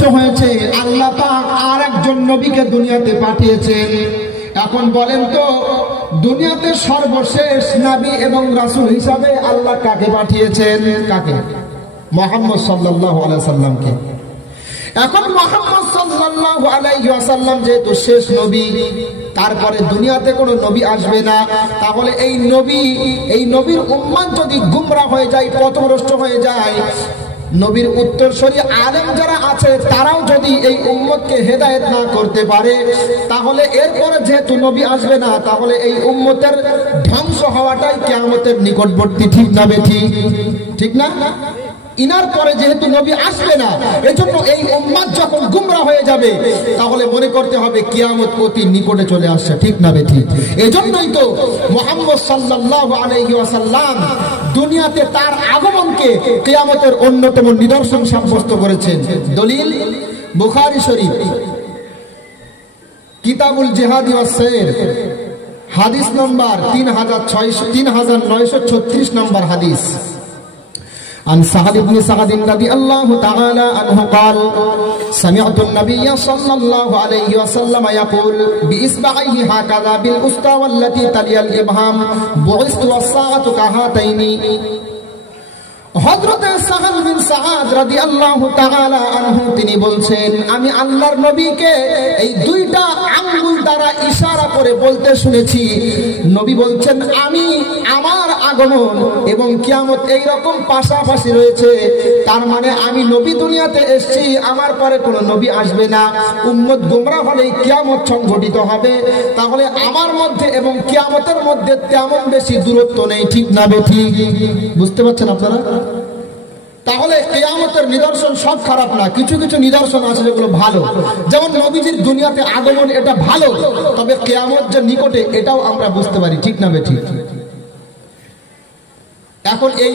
পথভ্রষ্ট হয়েছে, আল্লাহ পাক আর একজন নবীকে দুনিয়াতে পাঠিয়েছেন। এখন বলেন তো, দুনিয়াতে সর্বশেষ নবী এবং রাসূল হিসাবে আল্লাহ কাকে পাঠিয়েছেন? কাকে? মুহাম্মদ সাল্লাল্লাহু আলাইহি সাল্লামকে। এখন মুহাম্মদ সাল্লাল্লাহু আলাইহি ওয়াসাল্লাম যেহেতু শেষ নবী, তারপরে দুনিয়াতে কোনো নবী আসবে না, তাহলে এই নবীর উম্মত যদি গুমরাহ হয়ে যায়, পথভ্রষ্ট হয়ে যায়, নবীর উত্তরসূরি আলেম যারা আছে তারাও যদি এই উম্মতকে হেদায়েত না করতে পারে, তাহলে এরপরে যেহেতু নবী আসবে না, তাহলে এই উম্মতের ধ্বংস হওয়াটাই কিয়ামতের নিকটবর্তী। ঠিক না বেঠিক? ঠিক না? ইনার পরে যেহেতু নবী আসবে না, এজন্য এই উম্মত যখন গুমরাহ হয়ে যাবে, তাহলে মনে করতে হবে কিয়ামত অতি নিকটে চলে আসছে। ঠিক না বেঠিক? এজন্যই তো মুহাম্মদ সাল্লাল্লাহু আলাইহি ওয়াসাল্লাম দুনিয়াতে তার আগমনকে কিয়ামতের অন্যতম নিদর্শন সাব্যস্ত করেছেন। দলিল বুখারী শরীফ কিতাবুল জিহাদি ওয়াস সাইর, হাদিস নম্বর 3936 নম্বর হাদিস। عن سعد بن سعد رضي الله تعالى عنه قال سمعت النبي صلى الله عليه وسلم يقول بإصبعيه هكذا بالوسطى والتي تلي الإبهام بعثت والساعة كهاتين। হযরত সাহাল বিন সাআদ রাদিয়াল্লাহু তাআলা আনহু তিনি বলছেন, আমি আল্লাহর নবীকে এই দুইটা আঙ্গুল দ্বারা ইশারা করে বলতে শুনেছি। নবী বলছেন, আমি আমার আগমন এবং কিয়ামত এই রকম পাশাপাশি রয়েছে, তার মানে আমি নবী দুনিয়াতে এসেছি, আমার পরে কোনো নবী আসবে না, উম্মত গোমরাহ হলে কিয়ামত সংঘটিত হবে। তাহলে আমার মধ্যে এবং কিয়ামতের মধ্যে তেমন বেশি দূরত্ব নেই। ঠিক না বেঠিক? বুঝতে পারছেন আপনারা? তাহলে কিয়ামতের নিদর্শন সব খারাপ না, কিছু কিছু নিদর্শন আছে যেগুলো ভালো। যেমন নবীজির দুনিয়াতে আগমন, এটা ভালো, তবে কিয়ামত যে নিকটে এটাও আমরা বুঝতে পারি। ঠিক না বেঠিক? এখন এই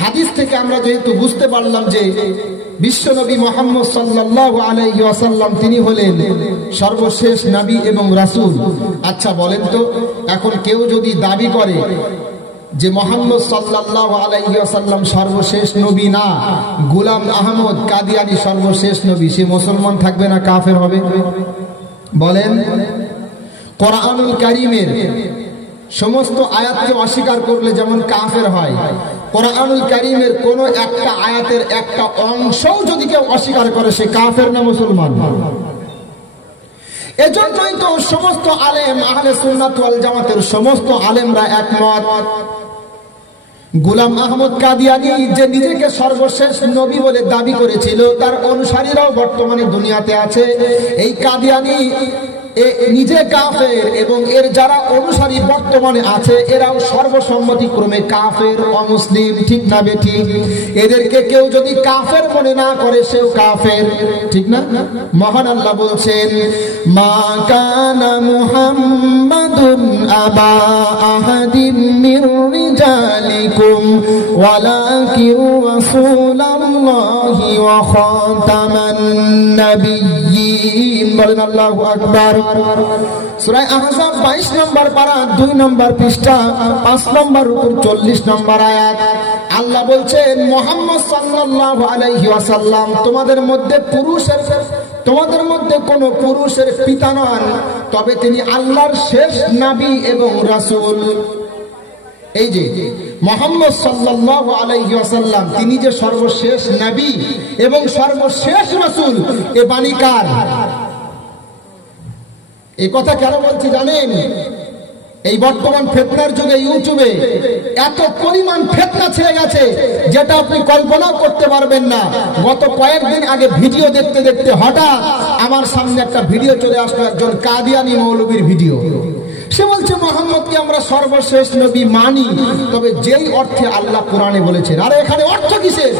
হাদিস থেকে আমরা যেহেতু বুঝতে পারলাম যে বিশ্বনবী মুহাম্মদ সাল্লাল্লাহু আলাইহি ওয়াসাল্লাম তিনি হলেন সর্বশেষ নবী এবং রাসূল। আচ্ছা বলেন তো, এখন কেউ যদি দাবি করে যে মুহাম্মদ সাল্লাল্লাহু আলাইহি ওয়াসাল্লাম সর্বশেষ নবী না, গোলাম আহমদ কাদিয়ানী সর্বশেষ নবী, সে মুসলমান থাকবে না কাফের হবে? বলেন। কোরআনুল কারীমের সমস্ত আয়াতকে অস্বীকার করলে যেমন কাফের হয়, কোরআনুল কারীমের কোন একটা আয়াতের একটা অংশও যদি কেউ অস্বীকার করে, সে কাফের না মুসলমান? এজন্যই তো সমস্ত আলেম, আহলে সুন্নাত ওয়াল জামাতের সমস্ত আলেমরা একমত, গোলাম আহমদ কাদিয়ানী যে নিজেকে সর্বশেষ নবী বলে দাবি করেছিল, তার অনুসারীরাও বর্তমানে দুনিয়াতে আছে। এই কাদিয়ানী নিজে কাফের এবং এর যারা অনুসারী বর্তমানে আছে এরাও সর্বসম্মতিক্রমে কাফের, অমুসলিম। ঠিক না বেঠিক? এদেরকে কেউ যদি কাফের মনে না করে, সেও কাফের। ঠিক না? মহান আল্লাহ বলছেন, মা কানা মুহাম্মাদুন আবা আহাদিম মির রিজালিকুম ওয়ালাকিন রাসূলুল্লাহি ওয়া খাতামান নাবিয়্যিন। বলেন আল্লাহু আকবার। সূরা আহজাব 22 নম্বর পারা 2 নম্বর পৃষ্ঠা 5 নম্বর উপর 40 নম্বর আয়াত। আল্লাহ বলছেন, মুহাম্মদ সাল্লাল্লাহু আলাইহি ওয়াসাল্লাম তোমাদের মধ্যে কোন পুরুষের পিতা নন, তবে তিনি আল্লাহর শেষ নবী এবং রাসূল। এই যে মুহাম্মদ সাল্লাল্লাহু আলাইহি ওয়াসাল্লাম তিনি যে সর্বশেষ নবী এবং সর্বশেষ রাসূল, এ বাণী কার? এই কথা কেন বলছি জানেন? এই বর্তমান ফিতনার যুগে ইউটিউবে এত পরিমাণ ফিতনা ছেড়ে গেছে যেটা আপনি কল্পনা করতে পারবেন না। গত কয়েকদিন আগে ভিডিও দেখতে দেখতে হঠাৎ আমার সামনে একটা ভিডিও চলে আসলো, একজন কাদিয়ানী মৌলবীর ভিডিও। সে বলছে মুহাম্মদকে আমরা সর্বশেষ নবী মানি, তবে যেই অর্থে আল্লাহ কোরআনে বলেছেন। আরে এখানে অর্থ কিসের?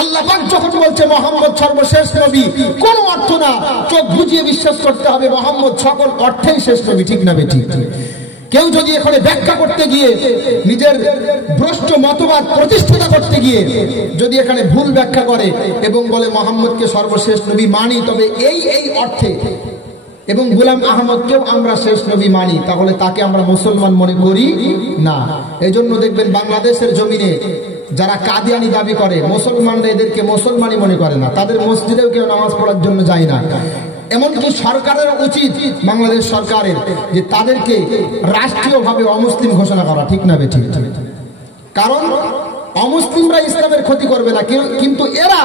আল্লাহ পাক যখন বলছে মুহাম্মদ সর্বশেষ নবী, কোন অর্থ না, চোখ বুজিয়ে বিশ্বাস করতে হবে মুহাম্মদ সকল অর্থেই শেষ নবী। ঠিক না বেঠিক? কেউ যদি এখানে ব্যাখ্যা করতে গিয়ে, নিজের ভ্রষ্ট মতবাদ প্রতিষ্ঠা করতে গিয়ে যদি এখানে ভুল ব্যাখ্যা করে এবং বলে মুহাম্মদকে সর্বশেষ নবী মানি, তবে এই অর্থে এবং গোলাম আহমদকেও আমরা শেষ নবী মানি, তাহলে তাকে আমরা মুসলমান মনে করি না। এই জন্য দেখবেন বাংলাদেশের জমিনে যারা কাদিয়ানি দাবি করে, মুসলমানরা এদেরকে মুসলমানই মনে করে না, তাদের মসজিদেও কেউ নামাজ পড়ার জন্য যায় না। এমনকি সরকারের উচিত, বাংলাদেশ সরকারের, যে তাদেরকে রাষ্ট্রীয়ভাবে অমুসলিম ঘোষণা করা, ঠিক না বেঠিক? কারণ অমুসলিমরা ইসলামের ক্ষতি করবে না, কিন্তু এরা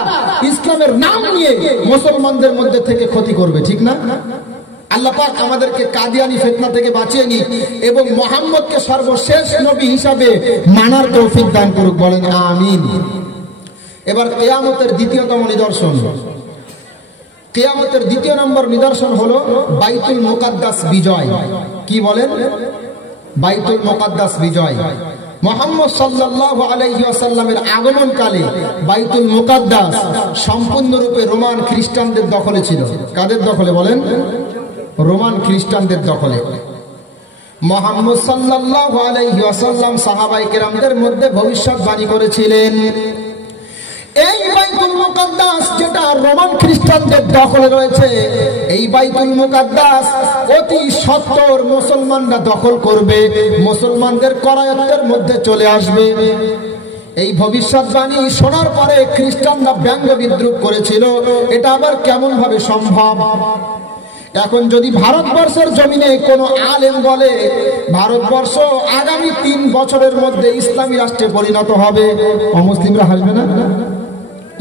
ইসলামের নাম নিয়ে মুসলমানদের মধ্যে থেকে ক্ষতি করবে, ঠিক না? আল্লাহ পাক আমাদেরকে কাদিয়ানি ফিতনা থেকে বাঁচিয়ে নিক এবং মুহাম্মদকে সর্বশেষ নবী হিসাবে মানার তৌফিক দান করুক, বলেন আমিন। এবার কিয়ামতের দ্বিতীয়তম নিদর্শন, কিয়ামতের দ্বিতীয় নম্বর নিদর্শন হলো বাইতুল মুকাদ্দাস বিজয়। কি বলেন? বাইতুল মুকাদ্দাস বিজয়। মুহাম্মদ সাল্লাল্লাহু আলাইহি ওয়াসাল্লামের আগমনকালে বাইতুল মুকাদ্দাস সম্পূর্ণরূপে রোমান খ্রিস্টানদের দখলে ছিল। কাদের দখলে বলেন? রোমান খ্রিস্টানদের দখলে। মুহাম্মদ সাল্লাল্লাহু আলাইহি ওয়াসাল্লাম সাহাবায়ে কেরামদের মধ্যে ভবিষ্যৎবাণী করেছিলেন, এই বাইতুল মুকাদ্দাস যেটা রোমান খ্রিস্টানদের দখলে রয়েছে, এই বাইতুল মুকাদ্দাস অতি সত্বর মুসলমানরা দখল করবে, মুসলমানদের করায়ত্তের মধ্যে চলে আসবে। এই ভবিষ্যৎবাণী শোনার পরে খ্রিস্টানরা ব্যঙ্গ বিদ্রুপ করেছিল, এটা আবার কেমন ভাবে সম্ভব? এখন যদি ভারতবর্ষের জমিনে কোনো আলেম বলে ভারতবর্ষ আগামী 3 বছরের মধ্যে ইসলামী রাষ্ট্রে পরিণত হবে, অমুসলিমরা হাসবে না?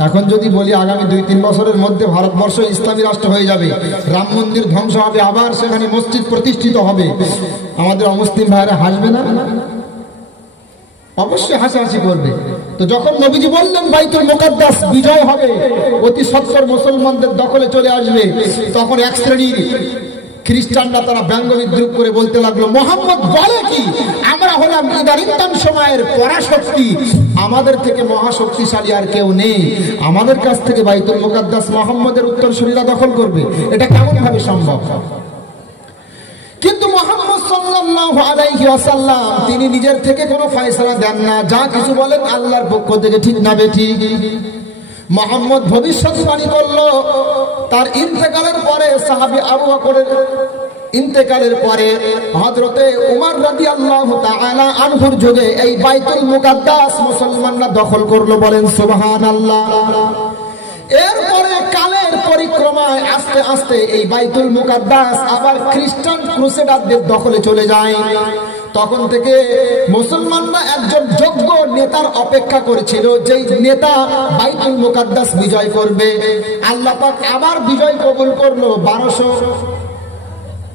এখন যদি বলি আগামী 2-3 বছরের মধ্যে ভারতবর্ষ ইসলামী রাষ্ট্র হয়ে যাবে, রাম মন্দির ধ্বংস হবে, আবার সেখানে মসজিদ প্রতিষ্ঠিত হবে, আমাদের অমুসলিম ভাইরা হাসবে না? অবশ্যই হাসাহাসি করবে। তো যখন নবীজি বললেন বাইতুল মুকাদ্দাস বিজয় হবে, অতি সত্বর মুসলমানদের দখলে চলে আসবে, তখন এক শ্রেণীর খ্রিস্টানরা তারা ব্যঙ্গ বিদ্রুপ করে বলতে লাগলো, মুহাম্মদ বলে কি? আমরা হলাম ইদানিন্তন সময়ের পরাশক্তি, আমাদের থেকে মহাশক্তিশালী আর কেউ নেই, আমাদের কাছ থেকে বাইতুল মুকাদ্দাস মুহাম্মদের উত্তরসূরিরা দখল করবে, এটা কেমন ভাবে সম্ভব? কিন্তু মুহাম্মদ সাল্লাল্লাহু আলাইহি ওয়াসাল্লাম তিনি নিজের থেকে কোনো ফয়সালা দেন না, যা কিছু বলেন আল্লাহর পক্ষ থেকে, ঠিক না বেঠিক? মুহাম্মদ ভবিষ্যৎবাণী করলো, তার ইন্তেকালের পরে সাহাবী আবু বকরের ইন্তেকালের পরে হযরতে উমর রাদিয়াল্লাহু তাআলা আনহুর যুগে এই বাইতুল মুকাদ্দাস মুসলমানরা দখল করলো, বলেন সুবহানাল্লাহ। এরপরে কালের পরিক্রমায় আস্তে আস্তে এই বাইতুল মুকাদ্দাস আবার খ্রিস্টান ক্রুসেডারদের দখলে চলে যায়। তখন থেকে মুসলমানরা একজন যোগ্য নেতার অপেক্ষা করেছিল, যেই নেতা বাইতুল মুকাদ্দাস বিজয় করবে। আল্লাহ পাক আবার বিজয় কবুল করলো। 1200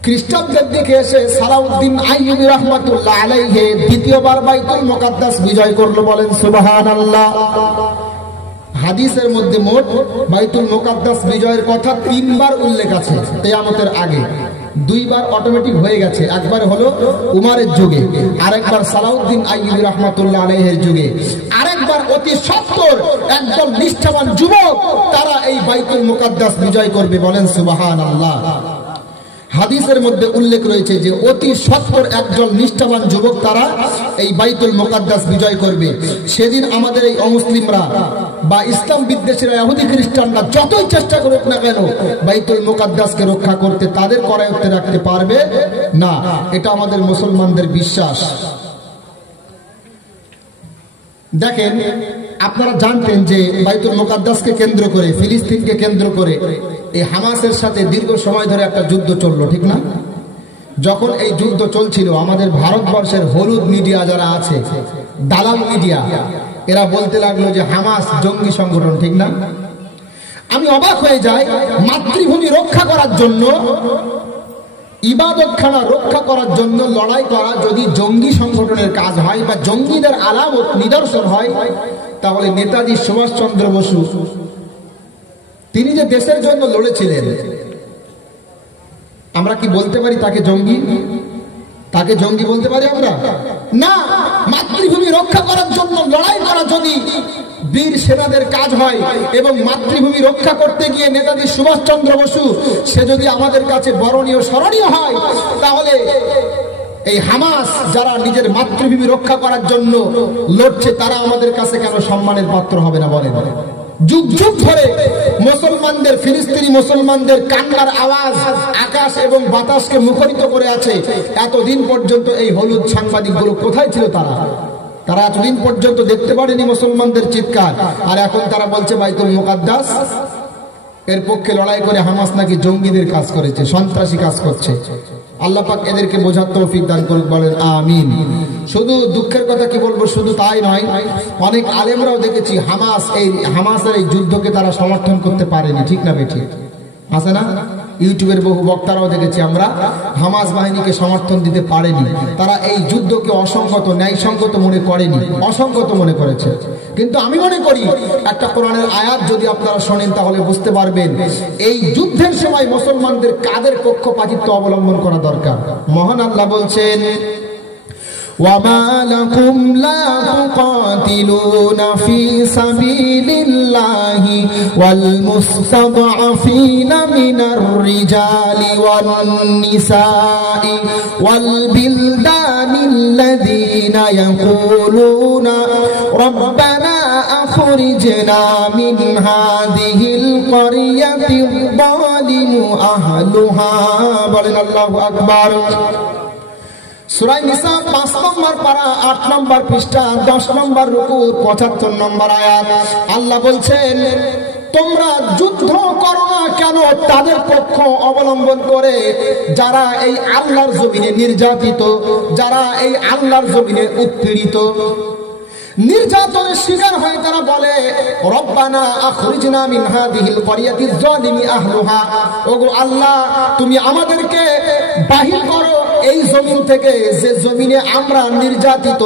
খ্রিস্টানদের দিকে এসে সালাউদ্দিন আইয়ুবী রাহমাতুল্লাহ আলাইহি দ্বিতীয়বার বাইতুল মুকাদ্দাস বিজয় করলো, বলেন সুবহানাল্লাহ। হাদিসের মধ্যে মোট বাইতুল মুকাদ্দাস বিজয়ের কথা 3 বার উল্লেখ আছে কিয়ামতের আগে। 2 বার অটোমেটিক হয়ে গেছে, একবার হলো উমরের যুগে, আরেকবার সালাউদ্দিন আইয়ুবী রাহমাতুল্লাহ আলাইহির যুগে, আরেকবার অতি সত্বর একজন নিষ্ঠাবান যুবক তারা এই বাইতুল মুকাদ্দাস বিজয় করবে, বলেন সুবহানাল্লাহ। হাদিসের মধ্যে উল্লেখ রয়েছে যে অতি সত্বর একজন নিষ্ঠাবান যুবক তারা এই বাইতুল মুকাদ্দাস বিজয় করবে। সেদিন আমাদের এই অমুসলিমরা বা ইসলাম বিদ্বেষীরা, ইহুদি খ্রিস্টানরা যতই চেষ্টা করুক না কেন বাইতুল মুকাদ্দাসকে রক্ষা করতে তাদের করায়ত্তে রাখতে পারবে না, এটা আমাদের মুসলমানদের বিশ্বাস। দেখেন, আপনারা জানতেন যে বাইতুল মুকাদ্দাসকে কেন্দ্র করে, ফিলিস্তিনকে কেন্দ্র করে এই হামাসের সাথে দীর্ঘ সময় ধরে একটা যুদ্ধ চললো, ঠিক না? যখন এই যুদ্ধ চলছিল আমাদের ভারতবর্ষের হলুদ মিডিয়া যারা আছে, দালাল মিডিয়া, এরা বলতে লাগলো যে হামাস জঙ্গি সংগঠন, ঠিক না? আমি অবাক হয়ে যাই, মাতৃভূমি রক্ষা করার জন্য, ইবাদতখানা রক্ষা করার জন্য লড়াই করা যদি জঙ্গি সংগঠনের কাজ হয় বা জঙ্গিদের আলামত নিদর্শন হয়, তাহলে নেতাজি সুভাষচন্দ্র বসু তিনি যে দেশের জন্য লড়েছিলেন, আমরা কি বলতে পারি তাকে জঙ্গি? তাকে জঙ্গি বলতে পারি আমরা? না। মাতৃভূমি রক্ষা করার জন্য লড়াই করা যদি বীর সেনাদের কাজ হয় এবং মাতৃভূমি রক্ষা করতে গিয়ে নেতাজি সুভাষচন্দ্র বসু সে যদি আমাদের কাছে বরণীয় স্মরণীয় হয়, তাহলে এই হামাস যারা নিজের মাতৃভূমি রক্ষা করার জন্য লড়ছে তারা আমাদের কাছে কেন সম্মানের পাত্র হবে না? বলেন। যুগ যুগ ধরে মুসলমানদের, ফিলিস্তিনি মুসলমানদের কান্নার আওয়াজ আকাশ এবং বাতাসকে মুখরিত করে আছে। এতদিন পর্যন্ত এই হলুদ সাংবাদিকগুলো কোথায় ছিল? তারা এতদিন পর্যন্ত দেখতে পারেনি মুসলমানদের চিৎকার, আর এখন তারা বলছে বাইতুল মুকাদ্দাস এর পক্ষে লড়াই করে হামাস নাকি জঙ্গিদের কাজ করেছে, সন্ত্রাসী কাজ করছে। আল্লাহ পাক এদেরকে বোঝার তৌফিক দান করুক, বলেন আমিন। শুধু দুঃখের কথা কি বলবো, শুধু তাই নয়, অনেক আলেমরাও দেখেছি হামাসের এই যুদ্ধকে তারা সমর্থন করতে পারেনি, ঠিক না বেঠিক আছে না? ইউটিউবের বহু বক্তারাও দেখেছি আমরা, হামাস বাহিনীকে সমর্থন দিতে পারেনি। তারা এই যুদ্ধকে অসংগত, ন্যায়সঙ্গত মনে করেনি, অসংগত মনে করেছে। কিন্তু আমি মনে করি একটা কোরআনের আয়াত যদি আপনারা শোনেন তাহলে বুঝতে পারবেন এই যুদ্ধের সময় মুসলমানদের কাদের পক্ষপাতিত্ব অবলম্বন করা দরকার। মহান আল্লাহ বলছেন, وَمَا لَكُمْ لَا تُقَاتِلُونَ فِي سَبِيلِ اللَّهِ وَالْمُسْتَضْعَفِينَ مِنَ الرِّجَالِ وَالنِّسَاءِ وَالْبِلْدَانِ الَّذِينَ يَقُولُونَ رَبَّنَا أَخْرِجْنَا مِنْ هَذِهِ الْقَرْيَةِ الظَّالِمِ أَهْلُهَا বলেন আল্লাহু আকবার। সূরা নিসা 5 নম্বর পারা 8 নম্বর পৃষ্ঠা 10 নম্বর রুকু 75 নম্বর আয়াত। আল্লাহ বলছেন, তোমরা যুদ্ধ করো না কেন তাদের পক্ষ অবলম্বন করে যারা এই আল্লাহর জমিনে নির্যাতিত, যারা এই আল্লাহর জমিনে উৎপীড়িত, নির্যাতনের শিকার হয়ে তারা বলে রব্বানা আখরিজনা মিন হাদিহিল ক্বরিয়াতিজ যালিমি আহলুহা, ওগো আল্লাহ তুমি আমাদেরকে বাহির করো এই জমিন থেকে, যে জমিনে আমরা নির্যাতিত,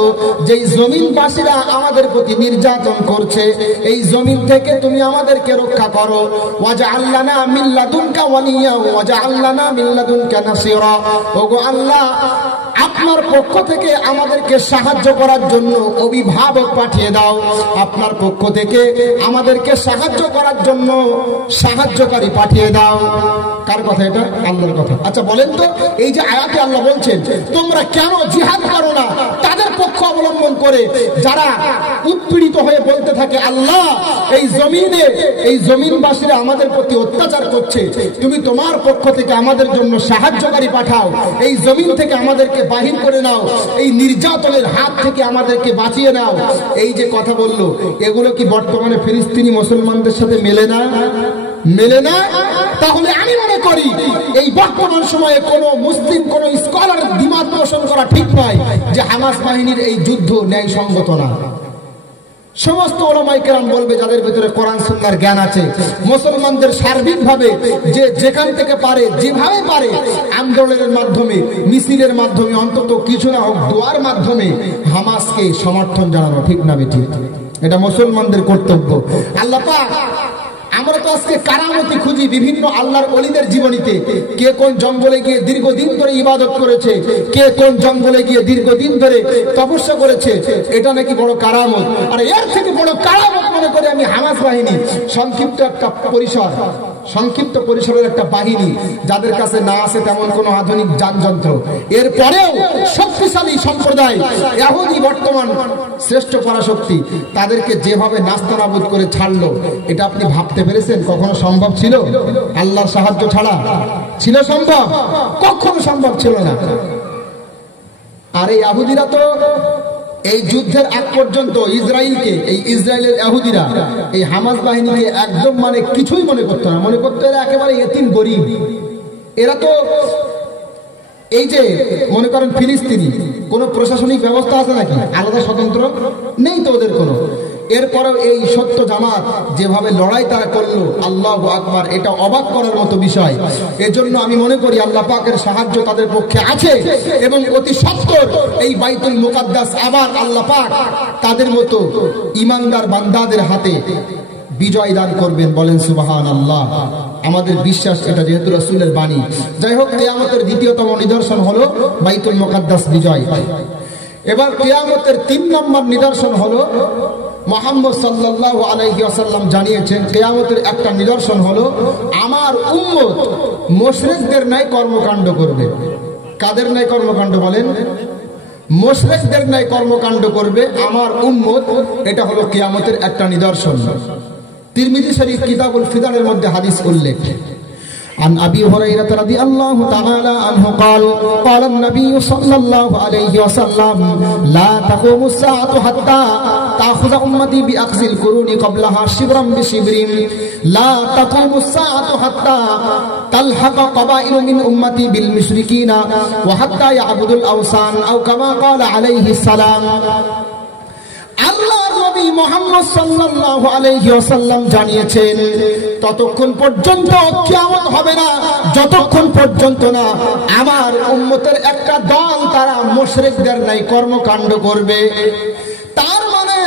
যেই জমিনবাসীরা আমাদের প্রতি নির্যাতন করছে, এই জমিন থেকে তুমি আমাদেরকে রক্ষা করো। ওয়াজআল লানা মিন লাদুনকা ওয়ালিয়া ওয়াজআল লানা মিন লাদুনকা নাসীরা, ওগো আল্লাহ আপনার পক্ষ থেকে আমাদেরকে সাহায্য করার জন্য অভিভাবক পাঠিয়ে দাও, আপনার পক্ষ থেকে আমাদেরকে সাহায্য করার জন্য সাহায্যকারী পাঠিয়ে দাও। কার কথা এটা? আল্লাহর কথা। আচ্ছা বলেন তো, এই যে আয়াতে আল্লাহ বলছেন তোমরা কেন জিহাদ করো না তাদের পক্ষ অবলম্বন করে যারা উৎপীড়িত হয়ে বলতে থাকে আল্লাহ এই জমিনে, এই জমিনবাসীরা আমাদের প্রতি অত্যাচার করছে, তুমি তোমার পক্ষ থেকে আমাদের জন্য সাহায্যকারী পাঠাও, এই জমিন থেকে আমাদেরকে বাহির করে নাও, এই নির্যাতনের হাত থেকে আমাদেরকে বাঁচিয়ে নাও। এই যে কথা বললো, এগুলো কি বর্তমানে ফিলিস্তিনি মুসলমানদের সাথে মেলে না? মেলে না? তাহলে আমি মনে করি এই বর্তমান সময়ে কোনো মুসলিম, কোনো স্কলার দ্বিমত পোষণ করা ঠিক নয় যে হামাস বাহিনীর এই যুদ্ধ ন্যায়সঙ্গত না। সমস্ত ওলামায়ে কেরাম বলবে, যাদের ভিতরে কোরআন সুন্নাহর জ্ঞান আছে, মুসলমানদের সার্বিকভাবে যে যেখান থেকে পারে, যেভাবে পারে, আন্দোলনের মাধ্যমে, মিছিলের মাধ্যমে, অন্তত কিছু না হোক দোয়ার মাধ্যমে হামাসকে সমর্থন জানানো, ঠিক না বেঠিক? এটা মুসলমানদের কর্তব্য। আল্লাহ পাক, আমরা তো আজকে কারামতি খুঁজি বিভিন্ন আল্লাহর ওলিদের জীবনীতে, কে কোন জঙ্গলে গিয়ে দীর্ঘদিন ধরে ইবাদত করেছে, কে কোন জঙ্গলে গিয়ে দীর্ঘদিন ধরে তপস্যা করেছে, এটা নাকি বড় কারামত। আর এর থেকে বড় কারামত মনে করে আমি হামাস বাহিনী, সংক্ষিপ্ত একটা পরিসর, সংক্ষিপ্ত পরিসরের একটা বাহিনী, যাদের কাছে না আছে তেমন কোনো আধুনিক যানযন্ত্র, এরপরেও শক্তিশালী সম্প্রদায় ইহুদি বর্তমান শ্রেষ্ঠ পরাশক্তি, তাদেরকে যেভাবে নাস্তানাবুদ করে ছাড়লো, এটা আপনি ভাবতে পেরেছেন কখনো সম্ভব ছিল? আল্লাহর সাহায্য ছাড়া ছিল সম্ভব? কখনো সম্ভব ছিল না। আর এই ইহুদিরা তো এই যুদ্ধের আগ পর্যন্ত ইসরায়েলকে, এই ইসরায়েলের ইহুদিরা এই হামাস বাহিনীকে একদম মানে কিছুই মনে করতো না, মনে করতো এরা একেবারে এতিম গরিব। এরা তো এই যে মনে করেন ফিলিস্তিনি, কোনো প্রশাসনিক ব্যবস্থা আছে নাকি? আলাদা স্বতন্ত্র নেই তো ওদের কোনো। এরপরেও এই সত্য জামাত যেভাবে লড়াই তারা করলো, আল্লাহু আকবার, এটা অবাক করার মতো বিষয়। এজন্য আমি মনে করি আল্লাহ পাকের সাহায্য তাদের পক্ষে আছে এবং অতি সত্বর এই বাইতুল মুকাদ্দাস আবার আল্লাহ পাক তাদের মতো ঈমানদার বান্দাদের হাতে বিজয় দান করবেন, বলেন সুবহানাল্লাহ। আমাদের বিশ্বাস এটা, যেহেতু রাসূলের বাণী। যাই হোক, কিয়ামতের দ্বিতীয়তম নিদর্শন হলো বাইতুল মুকাদ্দাস বিজয়। এবার কিয়ামতের 3 নম্বর নিদর্শন হলো, মুহাম্মদ সাল্লাল্লাহু আলাইহি ওয়াসাল্লাম জানিয়েছেন কিয়ামতের একটা নিদর্শন হলো আমার উম্মত মুশরিকদের ন্যায় কর্মকাণ্ড করবে। কাদের ন্যায় কর্মকাণ্ড বলেন? মুশরিকদের ন্যায় কর্মকাণ্ড করবে আমার উম্মত। এটা হলো কিয়ামতের একটা নিদর্শন। তিরমিজি শরীফ কিতাবুল ফিতানের মধ্যে হাদিস উল্লেখ। عن أبي هريرة رضي الله تعالى عنه قال قال النبي صلى الله عليه وسلم لا تقوم الساعة حتى تأخذ أمتي بأخذ القرون قبلها شبرا بشبر لا تقوم الساعة حتى تلحق قبائل من أمتي بالمشركين وحتى يعبدوا الأوثان أو كما قال عليه السلام আল্লাহর নবী মুহাম্মদ সাল্লাল্লাহু আলাইহি ওয়াসাল্লাম জানিয়েছেন ততক্ষণ পর্যন্ত কিয়ামত হবে না যতক্ষণ পর্যন্ত না আমার উম্মতের একটা দল তারা মুশরিকদের ন্যায় কর্মকাণ্ড করবে। তার মানে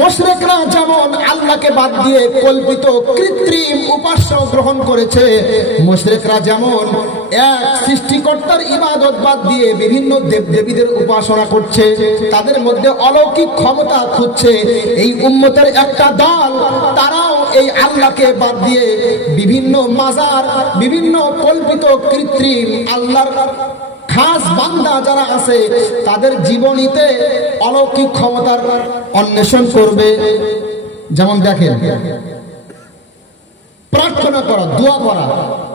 মুশরিকরা যেমন আল্লাহকে বাদ দিয়ে কল্পিত কৃত্রিম উপাস্য গ্রহণ করেছে, মুশরিকরা যেমন এক সৃষ্টিকর্তার ইবাদত বাদ দিয়ে বিভিন্ন দেবদেবীদের উপাসনা করছে, তাদের মধ্যে অলৌকিক ক্ষমতা খুঁজছে, এই উম্মতের একটা দল তারাও এই আল্লাহকে বাদ দিয়ে বিভিন্ন মাজার, বিভিন্ন কল্পিত কৃত্রিম আল্লাহর খাস বান্দা যারা আছে তাদের জীবনীতে অলৌকিক ক্ষমতার অন্বেষণ করবে। যেমন দেখেন, প্রার্থনা করা, দোয়া করা,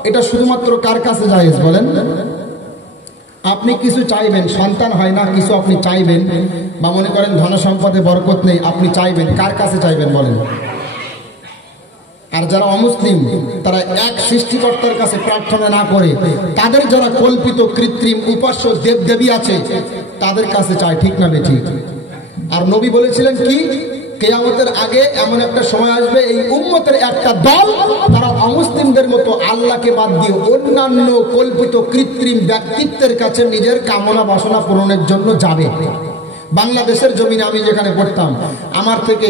এটা শুধুমাত্র কার কাছে জায়েজ বলেন? আপনি কিছু চাইবেন, সন্তান হয় না, কিছু আপনি চাইবেন, বা মনে করেন ধন সম্পদে বরকত নেই, আপনি চাইবেন, কার কাছে চাইবেন বলেন? আর যারা অমুসলিম তারা এক সৃষ্টিকর্তার কাছে প্রার্থনা না করে তাদের যারা কল্পিত কৃত্রিম উপাস্য দেবদেবী আছে তাদের কাছে চায়, ঠিক না বেঠিক? আর নবী বলেছিলেন কি, কিয়ামতের আগে এমন একটা সময় আসবে এই উম্মতের একটা দল তারা অমুসলিমদের মতো আল্লাহকে বাদ দিয়ে অন্যান্য কল্পিত কৃত্রিম ব্যক্তিত্বের কাছে নিজের কামনা বাসনা পূরণের জন্য যাবে। বাংলাদেশের জমিনে আমি যেখানে পড়তাম, আমার থেকে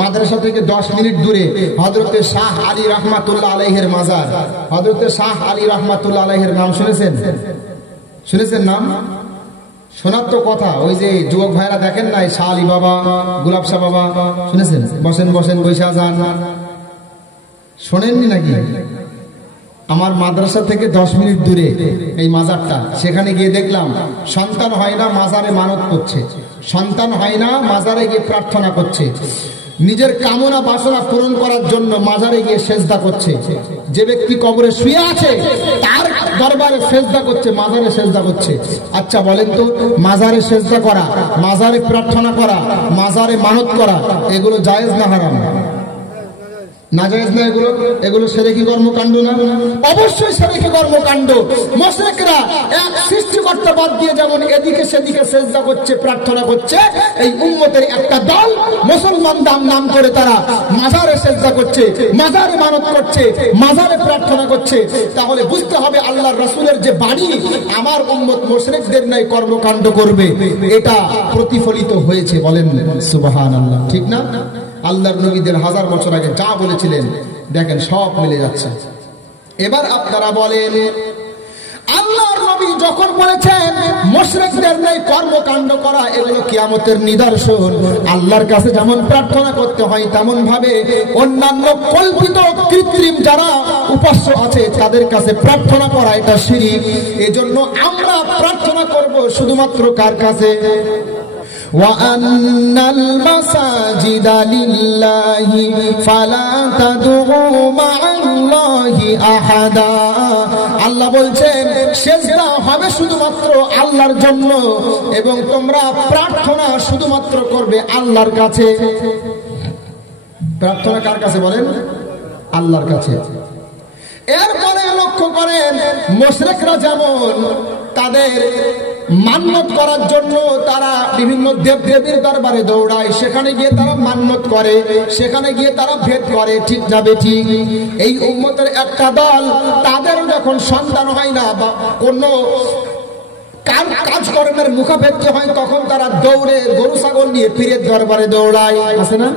মাদ্রাসা থেকে 10 মিনিট দূরে হযরতে শাহ আলী রহমাতুল্লাহ আলাইহির মাজার। হযরতে শাহ আলী রহমাতুল্লাহ আলাইহির নাম শুনেছেন? শুনেছেন নাম? শোনার তো কথা, ওই যে যুবক ভাইরা দেখেন না, শাহ আলী বাবা, গোলাপ শাহ বাবা, শুনেছেন? বসেন বসেন, বৈশা যান, শোনেননি নাকি? আমার মাদ্রাসা থেকে 10 মিনিট দূরে এই মাজারটা, সেখানে গিয়ে দেখলাম সন্তান হয় না, মাজারে মানত করছে, সন্তান হয় না, মাজারে গিয়ে প্রার্থনা করছে, নিজের কামনা বাসনা পূরণ করার জন্য মাজারে গিয়ে সেজদা করছে। যে ব্যক্তি কবরে শুয়ে আছে তার দরবারে সেজদা করছে, মাজারে সেজদা করছে। আচ্ছা বলেন তো, মাজারে সেজদা করা, মাজারে প্রার্থনা করা, মাজারে মানত করা, এগুলো জায়েজ না হারাম? নাজায়েজ না এগুলো? এগুলো শিরকি কর্মকাণ্ড না? অবশ্যই শিরকি কর্মকাণ্ড। মুশরিকরা এক সৃষ্টিকর্তা বাদ দিয়ে যেমন এদিকে সেদিকে সিজদা করছে, প্রার্থনা করছে, এই উম্মতের একটা দল মুসলমান নাম করে তারা মাজারে সিজদা করছে, মাজারে মানত করছে, মাজারে প্রার্থনা করছে। তাহলে বুঝতে হবে আল্লাহর রাসূলের যে বাণী আমার উম্মত মুশরিকদের ন্যায় কর্মকাণ্ড করবে, এটা প্রতিফলিত হয়েছে। বলেন সুবহানাল্লাহ, ঠিক না? আল্লাহর নবীদের 1000 বছর আগে যা বলেছিলেন দেখেন সব মিলে যাচ্ছে। এবার আপনারা বলেন, আল্লাহর নবী যখন বলেছেন মুশরিকদের ন্যায় কর্মকাণ্ড করা এগুলো কিয়ামতের নিদর্শন, আল্লাহর কাছে যেমন প্রার্থনা করতে হয় তেমন ভাবে অন্যান্য কল্পিত কৃত্রিম যারা উপাস্য আছে তাদের কাছে প্রার্থনা করা এটা শিরক। এজন্য আমরা প্রার্থনা করব শুধুমাত্র কার কাছে? وَأَنَّ الْمَسَاجِدَ لِلَّهِ فَلَا تَدْعُوا مَعَ اللَّهِ أَحَدًا। আল্লাহ বলছেন সিজদা হবে শুধুমাত্র আল্লাহর জন্য এবং তোমরা প্রার্থনা শুধুমাত্র করবে আল্লাহর কাছে। প্রার্থনা কার কাছে বলেন? আল্লাহর কাছে। এরপরে লক্ষ্য করেন, মুশরিকরা যেমন তাদের মান্নত করার জন্য তারা বিভিন্ন দেবদেবীর দরবারে দৌড়ায়, সেখানে গিয়ে তারা মান্নত করে, সেখানে গিয়ে তারা ভেদ করে, ঠিক না বেঠিক? এই উম্মতের একটা দল তাদের যখন সন্তান হয় না বা কোনো কাজকর্মের মুখাপেক্ষি হয় তখন তারা দৌড়ে গরু ছাগল নিয়ে পীরের দরবারে দৌড়ায়, আছে না?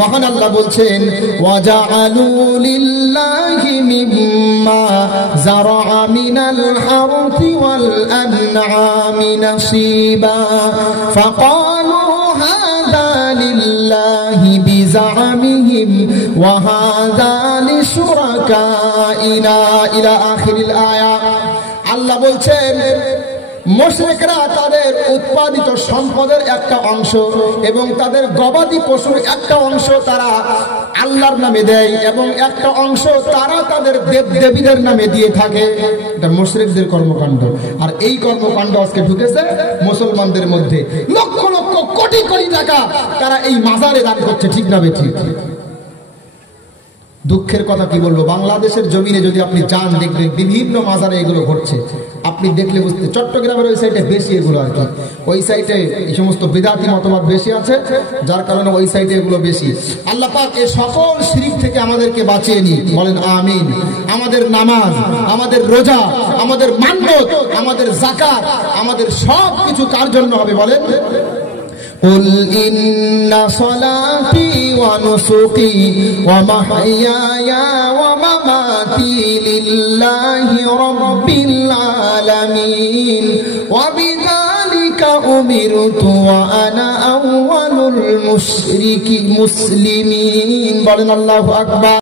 মহান আল্লাহ বলছেন, ওয়াজআলু লিল্লাহি মিম্মা যারআ মিনাল হারথি ওয়াল আনআমি নাসীবা ফাকালু হাযা লিল্লাহি বিজামিহিম ওয়া হাযা লিশুরাকাইনা ইলা আখিরিল আয়া। আল্লাহ বলছেন মুশরিকরা তাদের উৎপাদিত সম্পদের একটা অংশ এবং তাদের গবাদি পশুর একটা অংশ তারা আল্লাহর নামে দেয় এবং একটা অংশ তারা তাদের দেব দেবীদের নামে দিয়ে থাকে। এটা মুশরিকদের কর্মকাণ্ড। আর এই কর্মকাণ্ড আজকে ঢুকেছে মুসলমানদের মধ্যে। লক্ষ লক্ষ কোটি কোটি টাকা তারা এই মাজারে দান করছে, ঠিক না বেঠিক? দুঃখের কথা কি বলবো, বাংলাদেশের জমিনে যদি আপনি যান দেখবেন বিভিন্ন মাজারে এগুলো ঘটছে। আপনি দেখলে বুঝতে, চট্টগ্রামের ওই সাইডে বেশি এগুলো আর কি, ওই সাইডে এই সমস্ত বিদআতি মতবাদ বেশি আছে, যার কারণে ওই সাইডে এগুলো বেশি। আল্লাহ পাক এই সকল শিরক থেকে আমাদেরকে বাঁচিয়ে নিন, বলেন আমিন। আমাদের নামাজ, আমাদের রোজা, আমাদের মান্নত, আমাদের যাকাত, আমাদের সব কিছু কার জন্য হবে বলেন? قل إن صلاتي ونسكي ومحياي ومماتي لله رب العالمين وبذلك أمرت وأنا أول المسلمين. بلن الله أكبر.